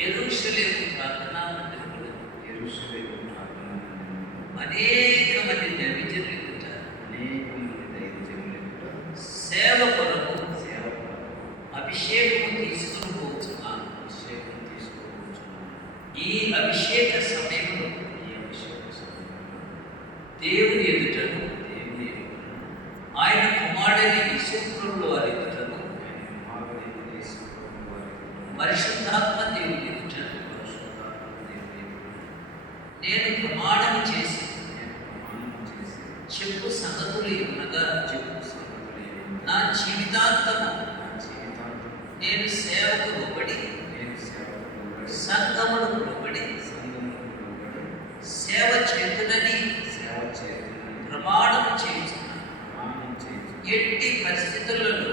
యెరూషలేము ప్రార్థనా మందిరములో యెరూషలేము ప్రార్థనా మందిరములో అనేక మంది దైవజనులు ఎదుట సేవ కొరకు అభిషేకము తీసుకుని పోతున్నాను. ఈ అభిషేక సమయంలో దేవుని ఎదుటను ఆయన కుమారుడైన యేసుక్రీస్తు వారి ఎదుటను పరిశుద్ధాత్మ దేవుని ఎదుటను నేను ప్రమాణం చేసి చెప్పు సంగతులు ఉన్నగా నా జీవితాంతము నేను సేవకు లోబడి సంఘమును లోబడి సేవ చేతునని ప్రమాణం చేస్తున్నాను. ఎట్టి పరిస్థితులలో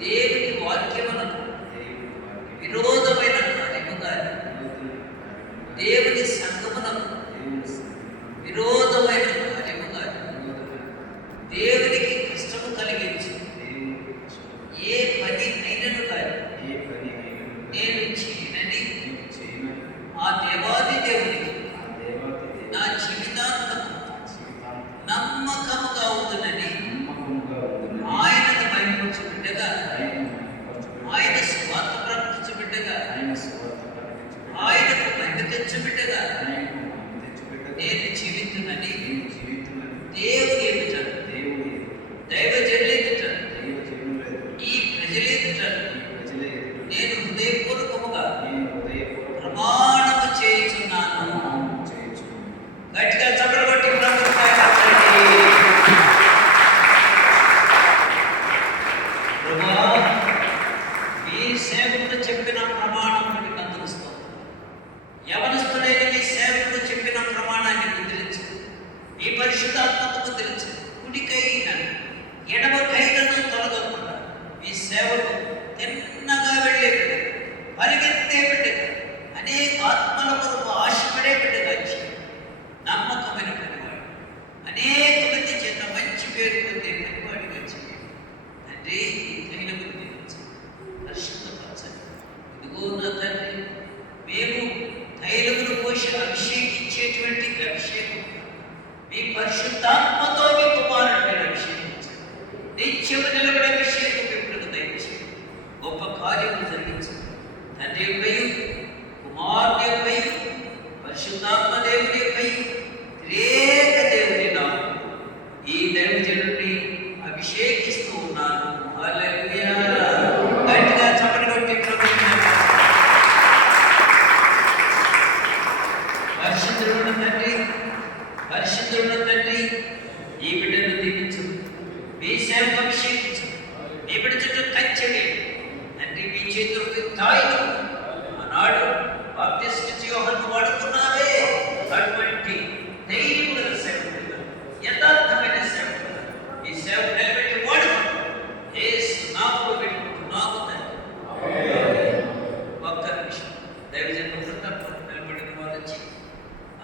దేవుని వాక్యమునకు విరోధమైన కార్యము కానీ దేవుని సంఘమునకు విరోధమైన కార్యము కానీ దేవునికి కష్టము కలిగించి ఏ పని అయినను కానీ నేను చేయనని ఆ దేవాది దేవునికి నా జీవితాంతం నమ్మకముగా అవుతుందని ఆయనను భయపరచుబిడ్డగా ఆయన స్వార్థ ప్రకటించబిడ్డగా ఆయనకు బయటకెచ్చబిడ్డగా నేను జీవితున్నని దేవుని ఎదుట దైవజనుల ఎదుట ఈ ప్రజల ఎదుట నేను హృదయపూర్వకముగా ప్రమాణము చేయుచున్నాను. గట్టిగా చప్పట్లు కొట్టి ప్రభువా, మీ సేవకుడు చెప్పిన ప్రమాణం మీకు అందరిస్తాం. యవనస్తుడైన మీ సేవకుడు చెప్పిన ప్రమాణాన్ని ముద్రించు, మీ పరిశుద్ధాత్మకు ముద్రించు. కుడికైన ఎడమకైనను తొలగకుండా మీ సేవకు తిన్నగా వెళ్ళే బిడ్డ, పరిగెత్తే బిడ్డ, అనేక ఆత్మల కొరకు ఆశపడే బిడ్డగా నమ్మకమైన పనివాడు, అనేక మంది చేత మంచి పేరు పొందే పనివాడిగా చేయండి తండ్రి. ఈ తైలము పరిశుద్ధపరచండి. ఇదిగో నా తండ్రి, మేము తైలమును పోసి అభిషేకించేటువంటి అభిషేకం మీ పరిశుద్ధాత్మతో మీ కుమారుడిని అభిషేకించండి. నిత్యము నిలబడే అభిషేకం ఎప్పుడు దయచేయండి. గొప్ప కార్యము జరిగించండి తండ్రి యొక్కయు కుమారుని యొక్కయు పరిశుద్ధాత్మ దేవుని యొక్కయు త్రియేక దేవుని నామమున ఈ దైవజనుడిని అభిషేకిస్తూ ఉన్నాను. హల్లెలూయా. గట్టిగా చప్పట్లు కొట్టి పరిశుద్ధుడున్న తండ్రి, పరిశుద్ధుడున్న తండ్రి, ఈ బిడ్డను దీవించు, మీ సేవకు అభిషేకించు, మీ బిడ్డ చుట్టూ కంచె తండ్రి. మీ చేతులకు తాయిలు ఆనాడు బాప్తిస్మిచ్చి యోహాను వాడుకున్నావే, అటువంటి ధైర్యం గల సేవకుడుగా, యథార్థమైన సేవకుడుగా ఈ సేవకు నిలబెట్టి వాడుకున్నావు. యేసు నామములో పెట్టుకుంటున్నాము తండ్రి. ఒక్క నిమిషం దైవజనులు కృతజ్ఞతలు నిలబడిన వారు వచ్చి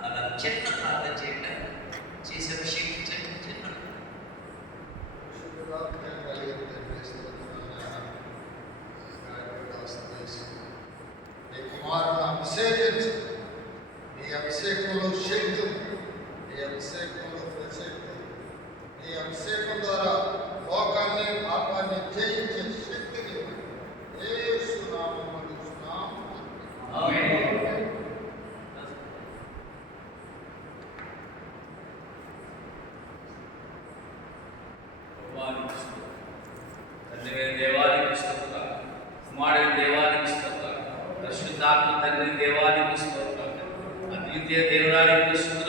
అలా చిన్న ప్రార్థన చేయడం చేసి అభిషేకించండి. చిన్న కుమారుని అభిషేకించు. నీ అభిషేకంలో శక్తి, నీ అభిషేకంలో ప్రశక్తి, నీ అభిషేకం ద్వారా లోకాన్ని పాపాన్ని జయించే శక్తిని యేసు నామములో అడుగుతున్నాము. ఆమేన్. తండ్రి దేవానికి స్తోత్రం, కుమారుని దేవానికి స్తోత్రం, పరిశుద్ధాత్మ తండ్రి దేవానికి స్తోత్రం, అద్వితీయ దేవుడానికి స్తోత్రం.